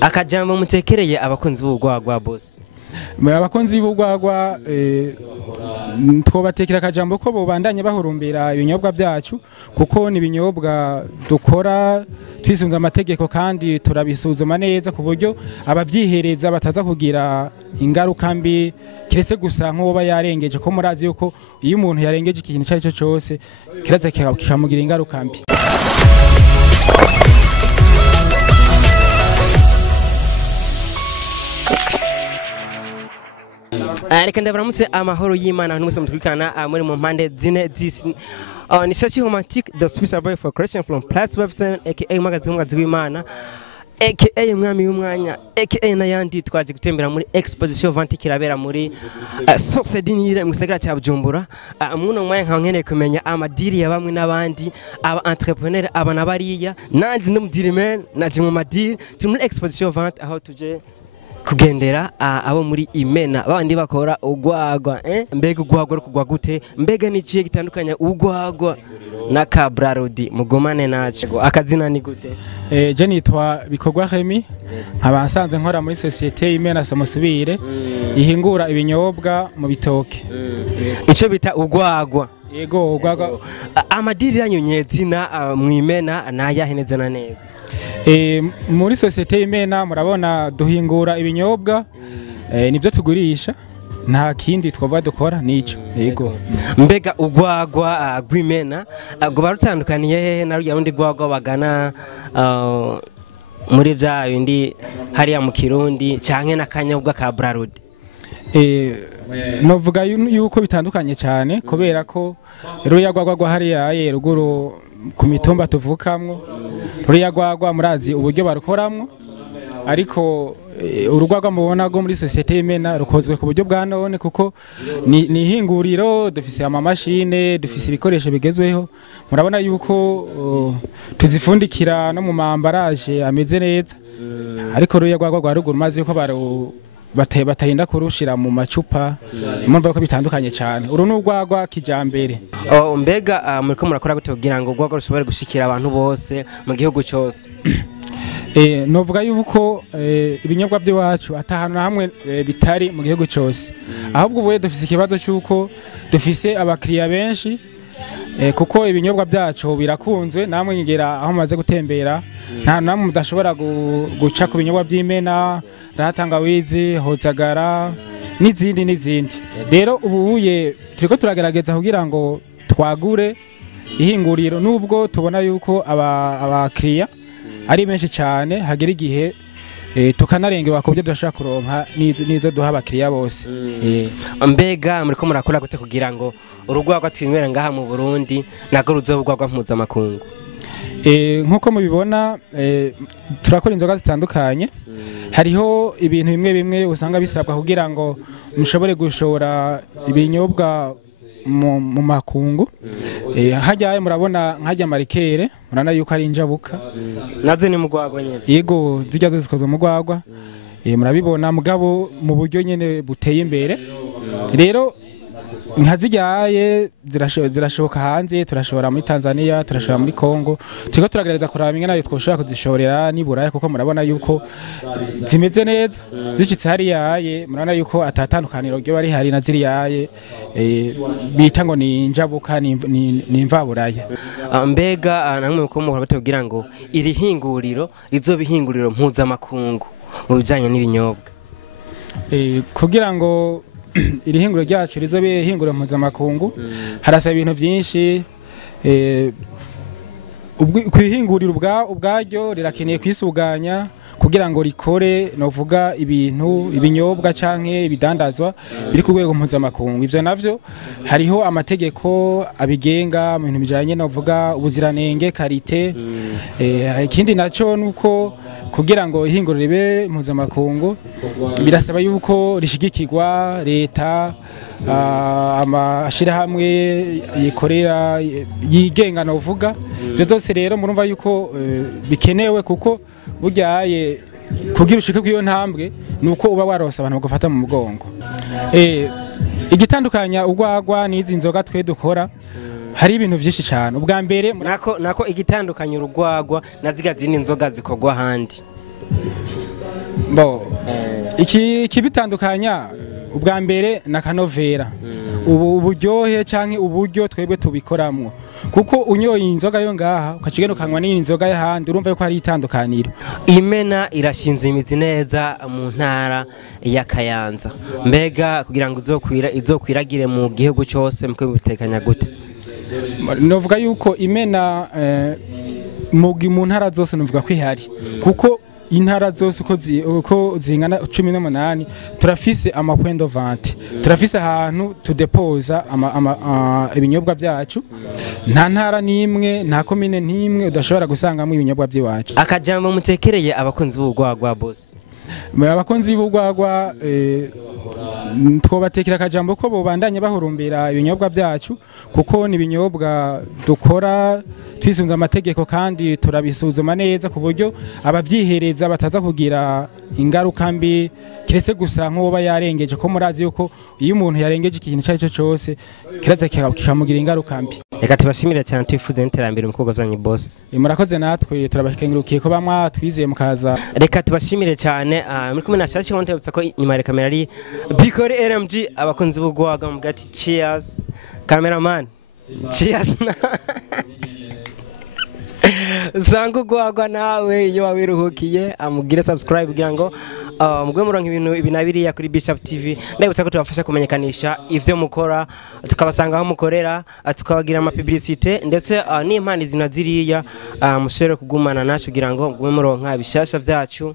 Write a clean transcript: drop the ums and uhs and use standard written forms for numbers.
akajambo mutekereye abakunzi b'urwagwa boss. Abakunzi b'urwagwa twobatekera akajambo ko bobandanye bahurumbira ibinyobwa byacu kuko ni ibinyobwa dukora twisunza amategeko kandi turabisuzuma neza ku buryo abavyihereza bataza kugira ingaruka mbi kiretse gusa nk'uba yarengeje ko murazi yuko iyo umuntu yarengeje ikintu cyo cyose kiraza kikamugira ingaruka mbi. Reka ndabaramutse amahoro y'Imana hano mwese mutwikana muri mu mpande zine z'isi. Ni ChachouRomantic, the special boy for Christian from Plus Website aka magazine w'Imana aka umwami w'umwanya aka nayandi twaje gutembera muri exposition vente kirabera muri source dinire mu gisagara cya Bujumbura. Muno mwanya nkeneye kumenya amadiri ya bamwe n'abandi aba entrepreneur abana bariya nanje n'umudiri man naje mu madiri turi muri exposition vente aho tuje kugendera abo muri Imena bandi bakora ugwagwa mbega ugwagwa kugwa gute mbega niciye gitandukanya ugwagwa na kabrarodi mugomane naco akazina ni gute je nitwa bikorwa Remy nkabansanze nkora muri societe Imena samusubire ihingura ibinyobwa mu bitoke ico bita ugwagwa yego ugwagwa amadiri yanyonyezina mwimena nayaheneze na neza muri societe Imena murabona duhingura ibinyobwa nibyo tugurisha nta kindi twova dukora nico yego mbega ugwagwa gw'Imena go barutandukaniye hehe na rundi gwagwa bagana muri bya bindi hariya mu Kirundi canke nakanyobwa ka Brarudi novuga yuko bitandukanye cyane kubera ko ruya gwagwa hariya ruguru ku mitumba tuvukamwo ruya gwagwa murazi uburyo barukoramwo ariko urugwagwa mubona go muri societe Imena rukozwe ku buryo bwa none kuko ni ihinguriro dufise ama machine dufise ibikoresho bigezweho murabona yuko tuzifundikira no mu mambaraje ameze neza ariko ruya gwagwa ruguru maze yuko batarinda kurushira mu macupa mumva ko bitandukanye cyane uru n'urwagwa kijambere mbega muriko murakora gute kugira ngo urwagwa rushobore gushikira abantu bose mu gihugu cyose novuga yuko ibinyobwa by'iwacu atahana hamwe bitari mu gihugu cyose ahubwo ubuye dufise ikibazo cyuko dufise abakiriya benshi kuko ibinyobwa byacu birakunzwe namwe ngera aho maze gutembera nta namwe mudashobora guca ku binyobwa by'Imena ratangawizi hozagara n'izindi rero ubuye turiko turagerageza kugira ngo twagure ihinguriro nubwo tubona yuko abakiriya ari benshi cyane hagera igihe tukanarengerwa ku byo dushaka kuronka nizo duha abakiriya bose mbega muriko murakora gute kugira ngo urugwagwa twinywera ngaha mu Burundi nago ruzobugwagwa mpuzamakungu nkuko mubibona turakora inzoga zitandukanye hariho ibintu bimwe usanga bisabwa kugira ngo mushobore gushora ibinyobwa mu makungu hajyaye murabona nkajya marikere murana yuko ari injabuka nazo ni mugwagwa nyene yego zijya zo zikozwe mugwagwa murabibona mugabo mu buryo nyene buteye imbere rero nkazijyaye zirashoka hanze turashobora muri Tanzania turashobora muri Kongo turiko turagereza kuraba ingene nayo twoshobora kuzishorera niburaye kuko murabona yuko zimeze neza zicitse hariyaye murabona yuko atatandukaniro ryo bari hari na ziriyaye bita ngo ni injabuka ni imvaburaye mbega namwe uko muhora kugira ngo iri hinguriro rizobihinguriro mpuzamakungu mu bijanye n'ibinyobwa kugira ngo iri hinguriro ryacu rizobe ihinguriro mpuzamakungu harasaba ibintu byinshi kwihingurira ubwaryo rirakeneye kwisuganya kugira ngo rikore novuga ibinyobwa canke ibidandazwa biri ku rwego mpuzamakungu ivyo navyo hariho amategeko abigenga mu bintu bijanye novuga ubuziranenge karite ikindi naco nuko kugira ngo ihinguriro ribe mpuzamakungu birasaba yuko rishigikirwa leta amashirahamwe yikorera yigenga novuga ivyo byose rero murumva yuko bikenewe kuko buryaye kugira ushike kwiyo ntambwe nuko uba warose abantu bagufata mu mugongo igitandukanya urwagwa n'izi nzoga twe dukora hari ibintu byinshi cyane ubwa mbere nako igitandukanye urugwagwa na ziga zindi nzoga zikogwa handi bo iki bitandukanya ubwa mbere na kanovera uburyohe canke uburyo twebwe tubikoramo kuko unyoye inzoga yo ngaha ukacigenda ukanywa n'indi nzoga y'ahandi urumva yuko hari itandukaniro. Imena irashinze imizi neza mu ntara ya Kayanza, mbega kugira ngo izokwiragire mu gihugu cyose mukwe bitekanya gute? Novuga yuko Imena mu ntara zose novuga ko ihari kuko intara zose uko zingana 18 turafise point de vente, turafise ahantu tudepoza ibinyobwa byacu. Nta ntara nimwe nta komine nimwe udashobora gusangamo ibinyobwa byacu. Akajambo mutekereye abakunzi b'urwagwa boss? Abakunzi b'urwagwa twobatekera akajambo ko bobandanye bahurumbira ibinyobwa byacu kuko ni ibinyobwa dukora twisunze amategeko kandi turabisuzuma neza ku buryo ababyihereza bataza kugira ingaruka mbi kiretse gusa nk'uba yarengeje ko murazi yuko iyo umuntu yarengeje ikintu cyo cyose kiraza kikamugira ingaruka mbi. Reka tubashimire cyane twifuze n'iterambere mu bikorwa byanyu boss. Murakoze natwe turabashengurukiye ko bamwa twizeye mukaza. Reka tubashimire cyane muri kumwe na ChachouRomantic ko nyuma ya kamera ari Bikore RMG abakunzi b'urwagwa mu gati cheers cameraman cheers Zangu gwagwa nawe iyo wawiruhukiye amugire subscribe kugira ngo mugwe muronka ibintu ibinabiriya kuri Bishop TV. Ndabutsa ko tubafasha kumenyekanisha ivyo mukora tukabasanga aho mukorera tukabagira ama publicité ndetse n'impande zina ziriya mushobore kugumana nacu kugira ngo mugwe muronka bishasha vyacu.